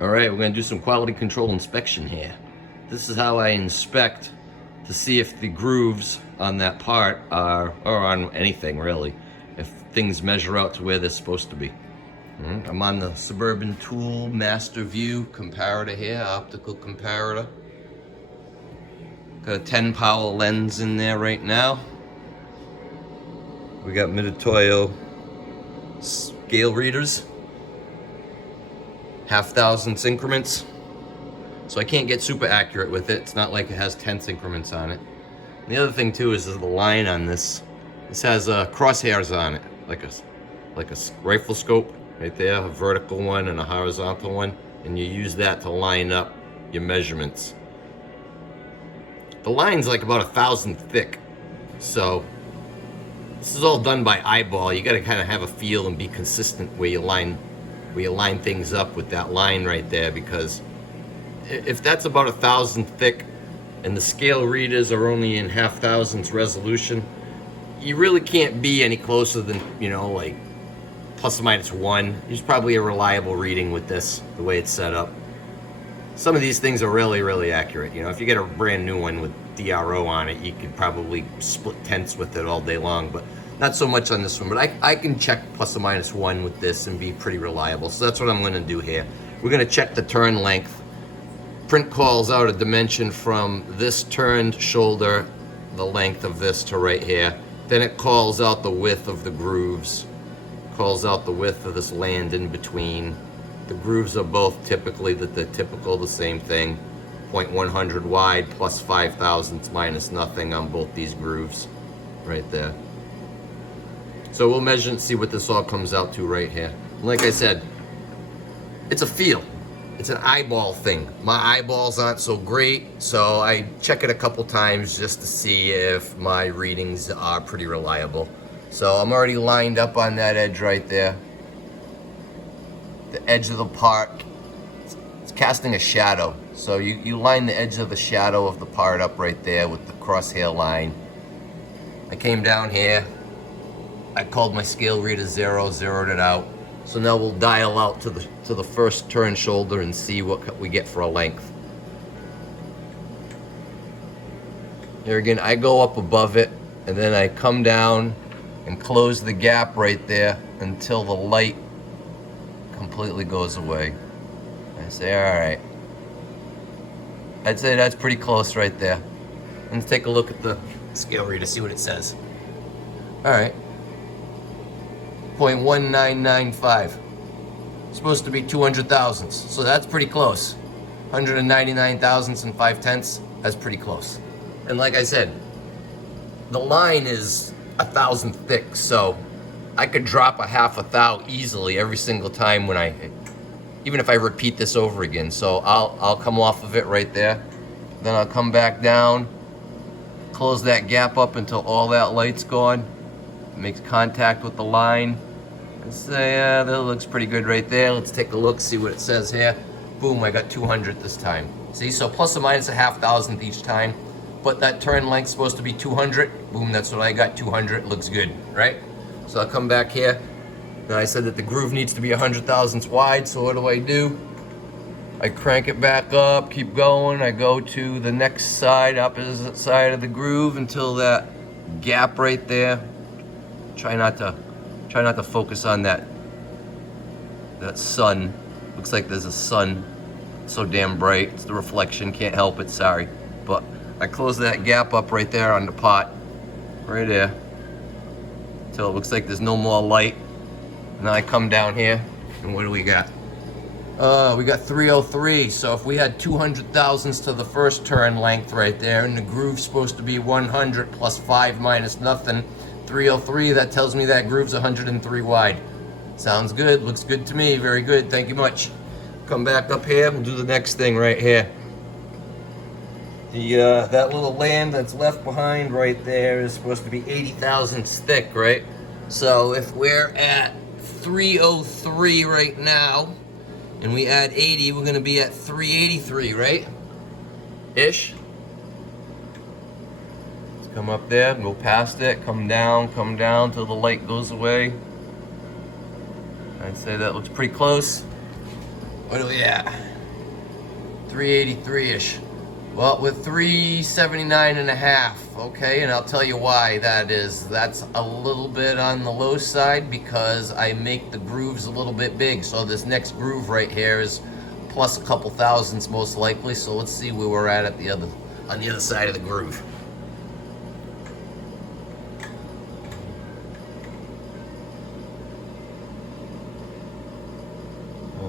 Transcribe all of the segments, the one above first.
Alright, we're going to do some quality control inspection here. This is how I inspect to see if the grooves on that part are, or on anything really, if things measure out to where they're supposed to be. I'm on the Suburban Tool Master View comparator here, Optical Comparator. Got a 10 power lens in there right now. We got Mitutoyo scale readers. 0.5 increments. So I can't get super accurate with it. It's not like it has 10th increments on it. And the other thing too is the line on this. This has crosshairs on it, like a rifle scope right there, a vertical one and a horizontal one, and you use that to line up your measurements. The line's like about 1,000 thick, so this is all done by eyeball. You got to kind of have a feel and be consistent where you line things up with that line right there, because if that's about 1,000 thick and the scale readers are only in 0.5 resolution, you really can't be any closer than, you know, like ±1. There's probably a reliable reading with this, the way it's set up. Some of these things are really, really accurate. You know, if you get a brand new one with DRO on it, you could probably split tenths with it all day long, but not so much on this one. But I can check ±1 with this and be pretty reliable. So that's what I'm going to do here. We're going to check the turn length. Print calls out a dimension from this turned shoulder, the length of this to right here. Then it calls out the width of the grooves, calls out the width of this land in between. The grooves are both typically the same thing. 0.100 wide plus 0.005 minus nothing on both these grooves right there. So we'll measure and see what this all comes out to right here. Like I said, it's a feel. It's an eyeball thing. My eyeballs aren't so great, so I check it a couple times just to see if my readings are pretty reliable. So I'm already lined up on that edge right there. The edge of the part, it's casting a shadow. So you line the edge of the shadow of the part up right there with the crosshair line. I came down here. I called my scale reader 0, zeroed it out. So now we'll dial out to the first turn shoulder and see what we get for a length. Here again, I go up above it, and then I come down and close the gap right there until the light completely goes away. I say, all right. I'd say that's pretty close right there. Let's take a look at the scale reader, see what it says. All right. 0.1995. Supposed to be 200 thousandths, so that's pretty close. 199 thousandths and 5/10. That's pretty close. And like I said, the line is 1,000 thick, so I could drop a 0.5 thou easily every single time even if I repeat this over again. So I'll come off of it right there. Then I'll come back down, close that gap up until all that light's gone. It makes contact with the line. And say, yeah, that looks pretty good right there. Let's take a look, see what it says here. Boom, I got 200 this time. See, so plus or minus a 0.5 each time. But that turn length's supposed to be 200. Boom, that's what I got, 200. Looks good, right? So I'll come back here. Now I said that the groove needs to be 100 thousandths wide, so what do? I crank it back up, keep going. I go to the next side, opposite side of the groove until that gap right there. Try not to focus on that sun. Looks like there's a sun. It's so damn bright. It's the reflection, can't help it, sorry. But I close that gap up right there on the pot. Right there. Until it looks like there's no more light. And then I come down here, and what do we got? We got 303. So if we had 200 thousandths to the first turn length right there, and the groove's supposed to be 100 plus 5 minus nothing, 303, that tells me that groove's 103 wide. Sounds good, looks good to me, very good, thank you much. Come back up here, we'll do the next thing right here. That little land that's left behind right there is supposed to be 80 thousandths thick, right? So if we're at 303 right now, and we add 80, we're gonna be at 383, right? Ish. Come up there, go past it, come down till the light goes away. I'd say that looks pretty close. What are we at? 383-ish. Well, with 379.5, okay, and I'll tell you why that is. That's a little bit on the low side because I make the grooves a little bit big. So this next groove right here is plus a couple thousandths most likely. So let's see where we're at the other on the other side of the groove.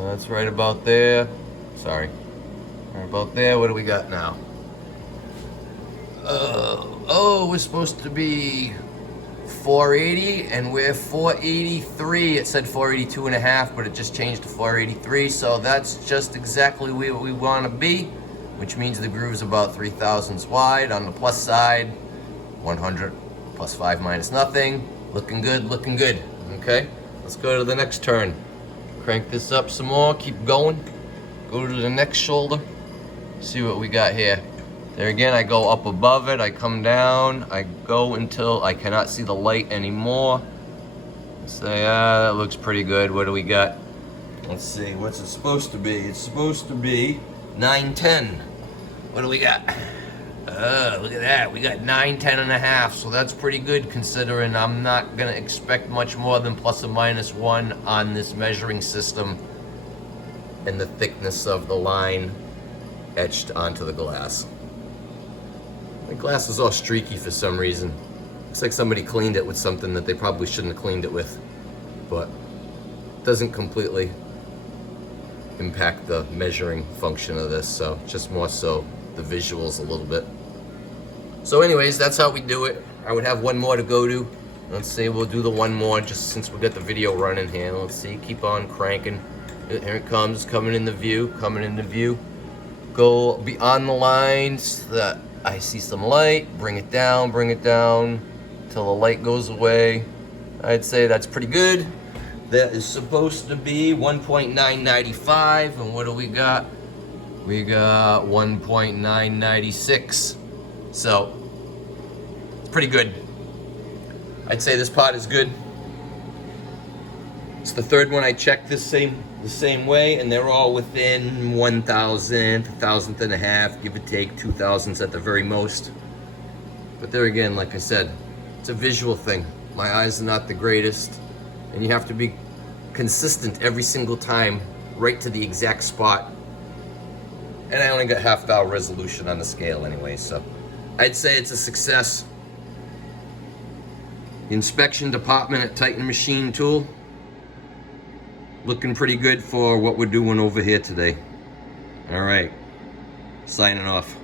That's right about there. Sorry. Right about there. What do we got now? Oh, we're supposed to be 480 and we're 483. It said 482.5, but it just changed to 483. So that's just exactly where we want to be, which means the groove's about 3 thousandths wide. On the plus side, 100 plus 5 minus nothing. Looking good, looking good. Okay, let's go to the next turn. Crank this up some more, keep going. Go to the next shoulder. See what we got here. There again, I go up above it, I come down, I go until I cannot see the light anymore. Say, that looks pretty good. What do we got? Let's see, what's it supposed to be? It's supposed to be 910. What do we got? Look at that, we got 910.5, so that's pretty good considering I'm not gonna expect much more than plus or minus 1 on this measuring system and the thickness of the line etched onto the glass. The glass is all streaky for some reason. Looks like somebody cleaned it with something that they probably shouldn't have cleaned it with, but it doesn't completely impact the measuring function of this, so just more so the visuals a little bit. So anyways, that's how we do it. I would have one more to go to. Let's see, we'll do the one more just since we got the video running here. Let's see, keep on cranking. Here it comes, coming into view, coming into view. Go beyond the lines that I see some light, bring it down till the light goes away. I'd say that's pretty good. That is supposed to be 1.995, and what do we got? We got 1.996. So it's pretty good. I'd say this pot is good. It's the third one I checked the same way, and they're all within 1,000th, 1,000th and a half, give or take 2 thousandths at the very most. But there again, like I said, it's a visual thing. My eyes are not the greatest, and you have to be consistent every single time, right to the exact spot. And I only got half-dial resolution on the scale anyway, so I'd say it's a success. The inspection department at Titan Machine Tool, looking pretty good for what we're doing over here today. All right, signing off.